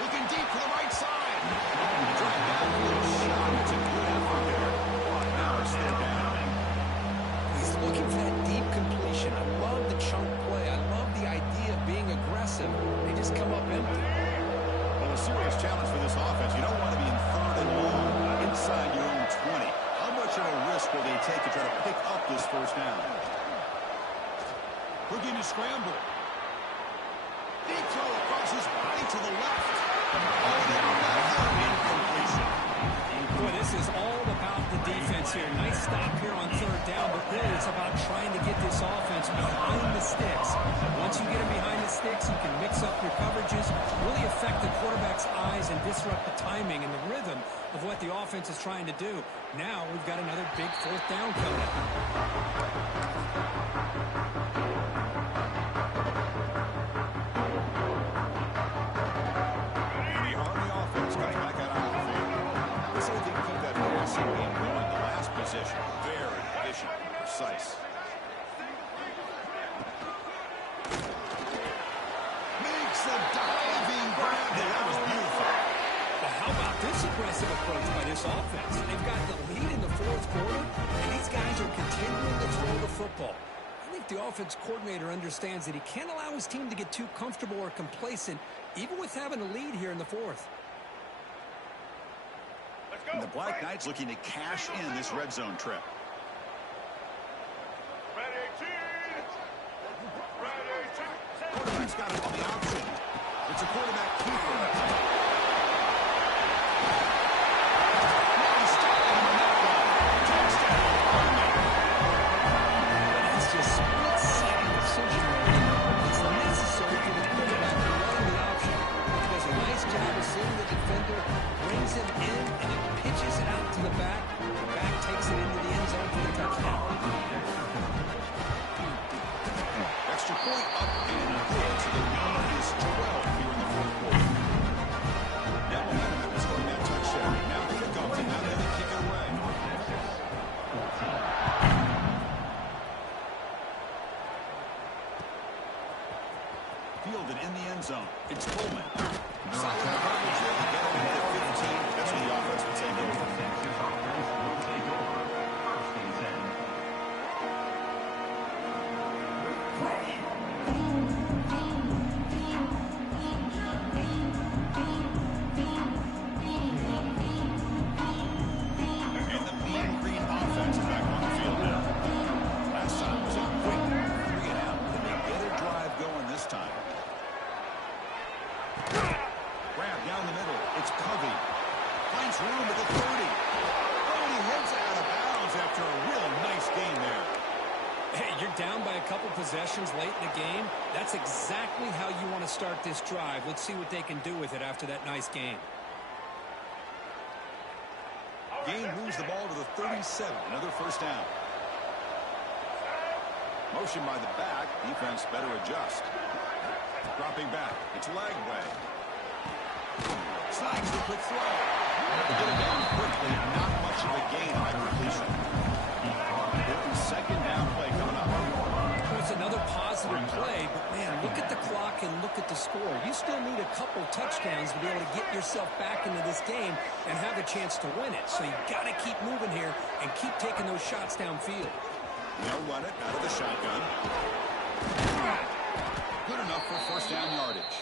Looking deep for the right side. Drive back a little shot. It's a good effort there. Now it's 3rd down. He's looking for that deep completion. I love the chunk play. I love the idea of being aggressive. They just come up empty. Well, a serious challenge for this offense. You don't want to be in 3rd and long inside your own 20. How much of a risk will they take to try to pick up this 1st down? Looking to scramble. Deep throw across his body to the left. Incompletion. Boy, this is all about the defense here. Nice stop here on 3rd down, but really it's about trying to get this offense behind the sticks. Once you get them behind the sticks, you can mix up your coverages, really affect the quarterback's eyes and disrupt the timing and the rhythm of what the offense is trying to do. Now we've got another big 4th down coming. Position. Very efficient and precise. Makes a diving grab there. That was beautiful. Well, how about this aggressive approach by this offense? They've got the lead in the 4th quarter, and these guys are continuing to throw the football. I think the offense coordinator understands that he can't allow his team to get too comfortable or complacent, even with having a lead here in the 4th. And the Black Knights looking to cash in this red zone trip. Quarterback's got it on the option. It's a quarterback keeper. Nice tackle on that one. Touchdown. That's just split-second decision making. It's necessary for the quarterback to run the option. He does a nice job of seeing the defender, brings him in, and then pitches it out to the back. The back takes it into the end zone for the touchdown. Extra point up and good. So the lead is 12 here in the 4th quarter. That momentum that was scoring that touchdown. Now the kickoff team out there to kick it away. Fielded in the end zone. It's Coleman. Solid coverage there. They get him into the 15. That's where the offense will take over. couple possessions late in the game. That's exactly how you want to start this drive. Let's see what they can do with it after that nice game. Gain moves the ball to the 37. Another first down. Motion by the back. Defense better adjust. Dropping back. It's Lagway. Slides the quick throw. They get it down quickly. Not much of a gain on that completion. Second down play coming up. It's another positive play, but man, look at the clock and look at the score. You still need a couple touchdowns to be able to get yourself back into this game and have a chance to win it. So you got to keep moving here and keep taking those shots downfield. They'll run it out of the shotgun. Good enough for first down yardage.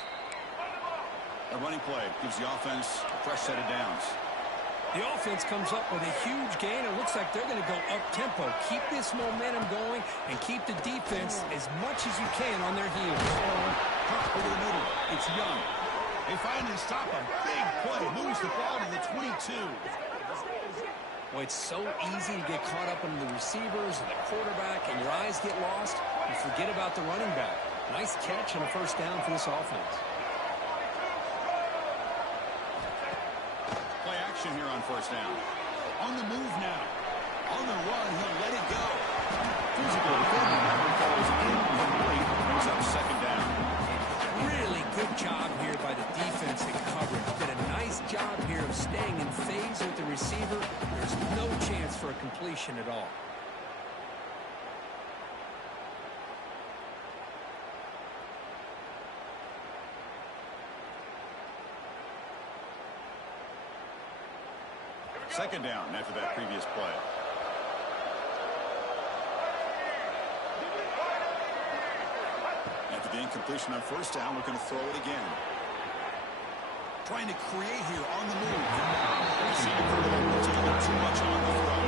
A running play gives the offense a fresh set of downs. The offense comes up with a huge gain. It looks like they're going to go up-tempo. Keep this momentum going and keep the defense as much as you can on their heels. Over the middle. It's Young. They finally stop a big play. Moves the ball to the 22. Well, it's so easy to get caught up in the receivers and the quarterback, and your eyes get lost. You forget about the running back. Nice catch and a first down for this offense. Here on first down. On the move now. On the run, he'll let it go. Physical defending falls incomplete. Brings up second down. Really good job here by the defense in coverage. Did a nice job here of staying in phase with the receiver. There's no chance for a completion at all. Second down after that previous play. After the incompletion on first down, we're going to throw it again. Trying to create here on the move. Too much on the throw.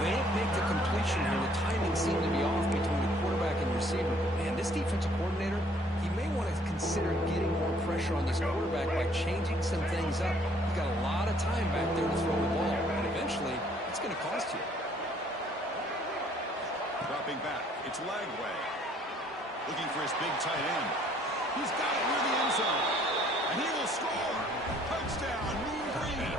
Well, they didn't make the completion here. The timing seemed to be off between the quarterback and receiver. Man, this defensive coordinator, he may want to consider getting more pressure on this quarterback by changing some things up. You've got a lot of time back there to throw the ball, and eventually it's going to cost you. Dropping back, it's Lagway. Looking for his big tight end. He's got it near the end zone, and he will score. Touchdown, Mean Green.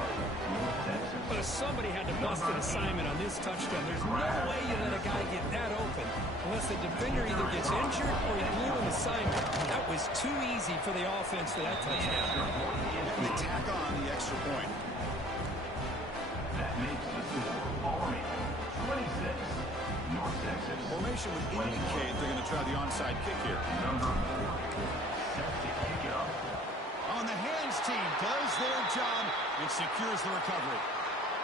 But if somebody had to bust an assignment on this touchdown, there's no way you let a guy get that open unless the defender either gets injured or he blew an assignment. That was too easy for the offense for that touchdown. And they tack on the extra point. That makes the score following 26. North Texas. Formation would indicate they're going to try the onside kick here. Number 4 set to kick it off. On the hands team does their job and secures the recovery.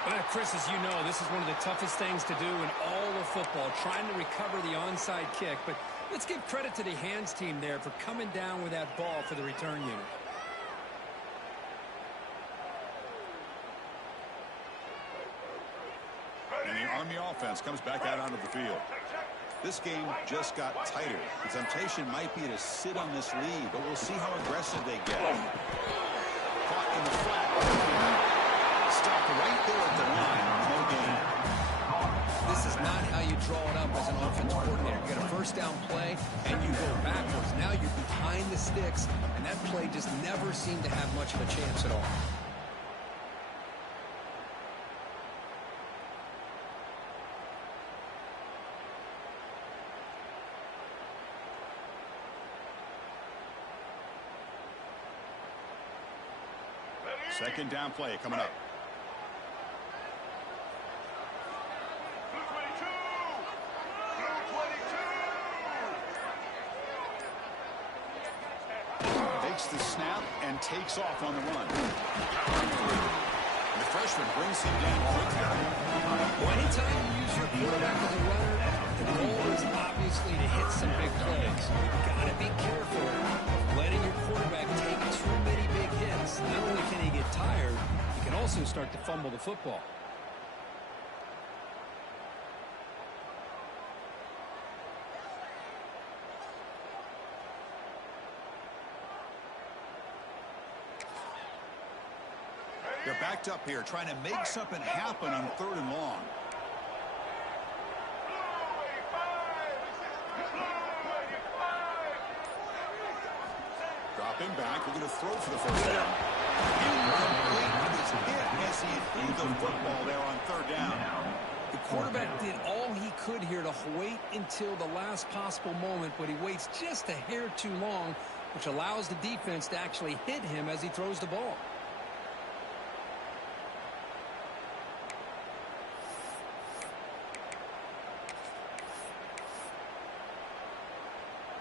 Well, Chris, as you know, this is one of the toughest things to do in all of football, trying to recover the onside kick. But let's give credit to the hands team there for coming down with that ball for the return unit. And the Army offense comes back out onto the field. This game just got tighter. The temptation might be to sit on this lead, but we'll see how aggressive they get. Caught in the flat. Stopped right there at the line. No gain. This is not how you draw it up as an offense coordinator. You got a first down play, and you go backwards. Now you're behind the sticks, and that play just never seemed to have much of a chance at all. Second down play coming up. Blue 22. Blue 22. Takes the snap and takes off on the run. The freshman brings him down quickly. Well, anytime you use your quarterback as a runner, the goal is obviously to hit some big plays. You've got to be careful of letting your quarterback take too many big hits. Not only can he get tired, he can also start to fumble the football. They're backed up here, trying to make something happen on 3rd and long. Dropping back, we're going to throw for the first down. He looked great with his hit as he threw the football there on third down. The quarterback did all he could here to wait until the last possible moment, but he waits just a hair too long, which allows the defense to actually hit him as he throws the ball.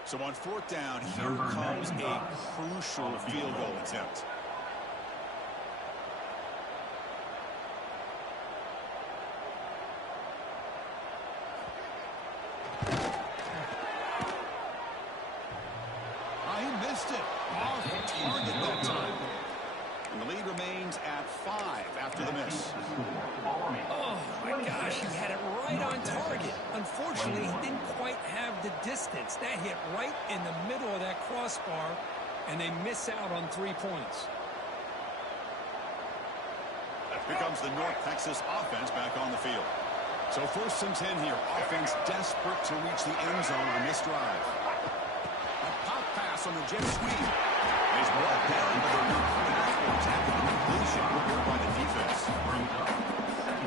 So on fourth down, here comes a crucial field goal attempt. He missed it. Off target that time. And the lead remains at 5 after the miss. Oh, my gosh, he had it right on target. Unfortunately, he didn't quite have the distance. That hit right in the middle of that crossbar, and they miss out on 3 points. Here comes the North Texas offense back on the field. So 1st and 10 here. Offense desperate to reach the end zone on this drive. A pop pass on the jet sweep. He's brought down by the weak pass for tackling completion here by the defense.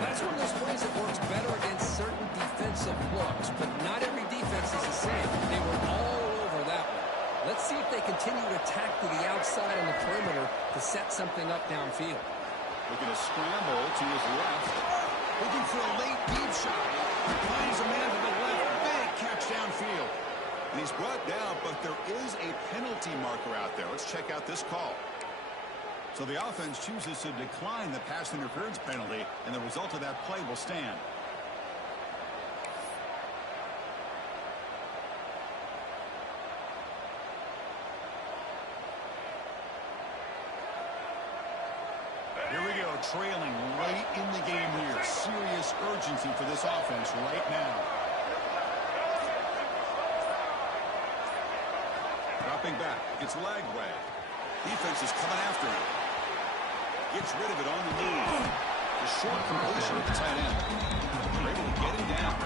That's one of those plays that works better against certain defensive looks, but not every defense is the same. They were all over that one. Let's see if they continue to attack to the outside on the perimeter to set something up downfield. Looking to scramble to his left. Looking for a late deep shot. Finds a man to the left. Big catch downfield. And he's brought down, but there is a penalty marker out there. Let's check out this call. So the offense chooses to decline the pass interference penalty, and the result of that play will stand. Here we go, trailing right in the game here. Serious urgency for this offense right now. Dropping back, it's Lagway. Defense is coming after him. Gets rid of it on the move. The short completion of the tight end. They're able to get him down.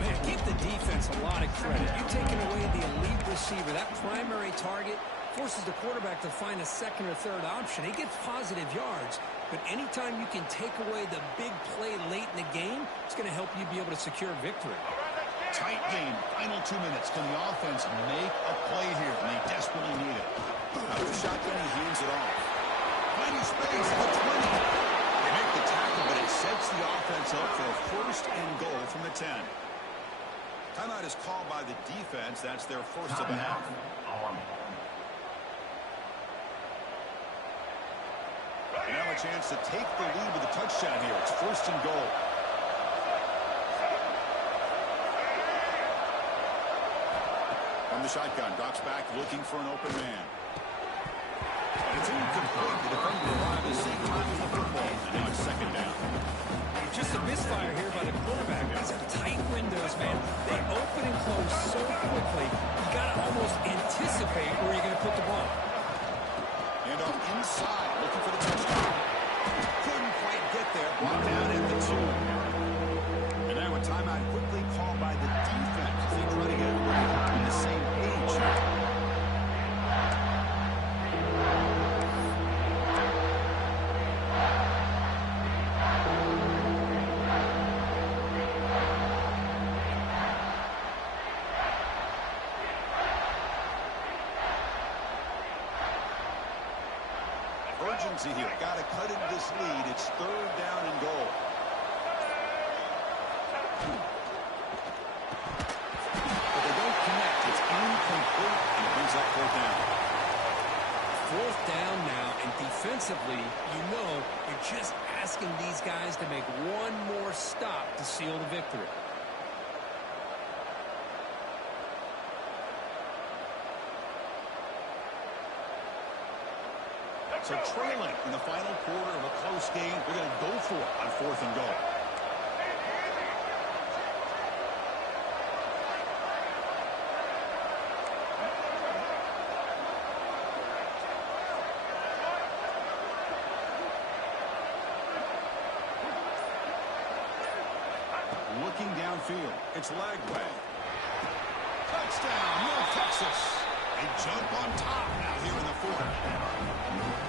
Man, give the defense a lot of credit. You're taking away the elite receiver. That primary target forces the quarterback to find a second or third option. He gets positive yards, but anytime you can take away the big play late in the game, it's going to help you be able to secure victory. Tight game, final 2 minutes. Can the offense make a play here? And they desperately need it. Out of the shotgun, he hands it off. Finding space at the 20. They make the tackle, but it sets the offense up for a 1st and goal from the 10. Timeout is called by the defense. That's their first of the half. And now a chance to take the lead with a touchdown here. It's 1st and goal. From the shotgun, drops back, looking for an open man. And it's incomplete. The defender arrived the same time as the football. And now it's 2nd down. Just a misfire here by the quarterback. These are tight windows, man. They open and close so quickly, you got to almost anticipate where you're going to put the ball. And off inside, looking for the touchdown. Couldn't quite get there. Brought down at the 2. And now a timeout quickly called by the defense as they try to get on the same page. Urgency here. Got to cut into this lead. It's 3rd down and goal. But they don't connect. It's incomplete, and it brings up 4th down. 4th down now, and defensively, you know you're just asking these guys to make one more stop to seal the victory. So trailing in the final quarter of a close game, they're going to go for it on 4th and goal. Looking downfield, it's Lagway. Touchdown, North Texas. They jump on top now here in the fourth.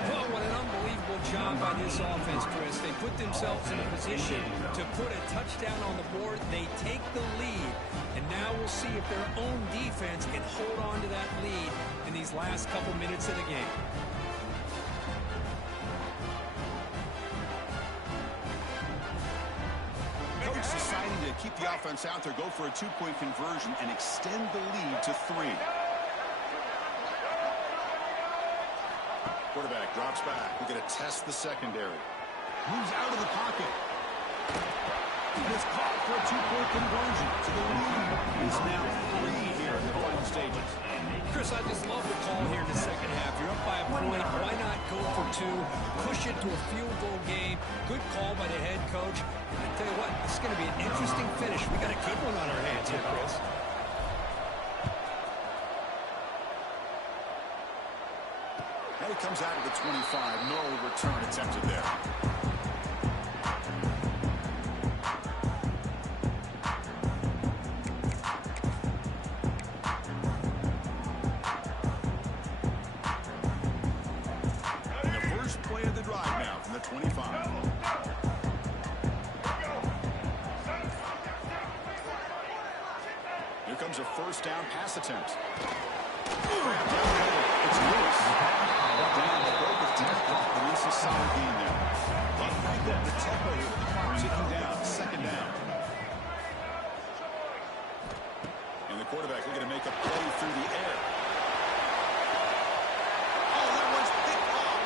Well, what an unbelievable job by this offense, Chris. They put themselves in a position to put a touchdown on the board. They take the lead, and now we'll see if their own defense can hold on to that lead in these last couple minutes of the game. Coach deciding to keep the offense out there, go for a two-point conversion, and extend the lead to 3. Quarterback drops back. We're going to test the secondary. Moves out of the pocket. He was caught for a two-point conversion. So the lead is now 3 here in the final stages. Chris, I just love the call here in the second half. You're up by a point. Why not go for 2? Push it to a field goal game. Good call by the head coach. And I tell you what, this is going to be an interesting finish. We got a good one on our hands here, Chris. And it comes out of the 25. No return attempted there. And the first play of the drive now from the 25. Here comes a first down pass attempt. It's Lewis. Down the break of tackle, and it's a solid game there. But right there, the tempo here with the clock ticking down, second down. And the quarterback looking to make a play through the air. Oh, that one's picked off.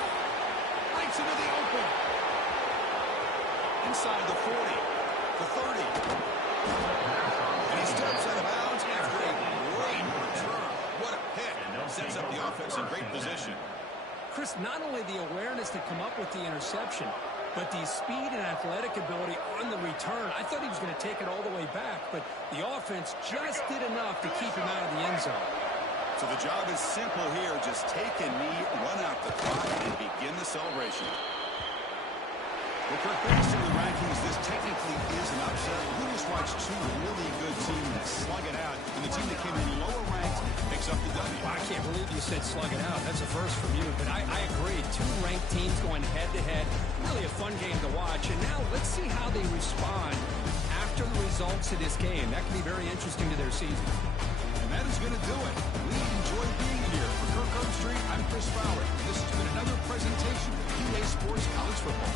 Right into the open. Inside the 40, the 30. And he steps out of bounds after a great return. What a pick. Sets up the offense in great position. Chris, not only the awareness to come up with the interception, but the speed and athletic ability on the return. I thought he was going to take it all the way back, but the offense just did enough to keep him out of the end zone. So the job is simple here. Just take a knee, run out the clock, and begin the celebration. Well, Kirk, based on the rankings, this technically is an upset. We just watched 2 really good teams slug it out, and the team that came in lower ranked picks up the W. Well, I can't believe you said slug it out. That's a first from you, but I agree. 2 ranked teams going head-to-head. Really a fun game to watch, and now let's see how they respond after the results of this game. That can be very interesting to their season. And that is going to do it. We enjoyed being here. For Kirk Herbstreit, I'm Chris Fowler. This has been another presentation of PA Sports College Football.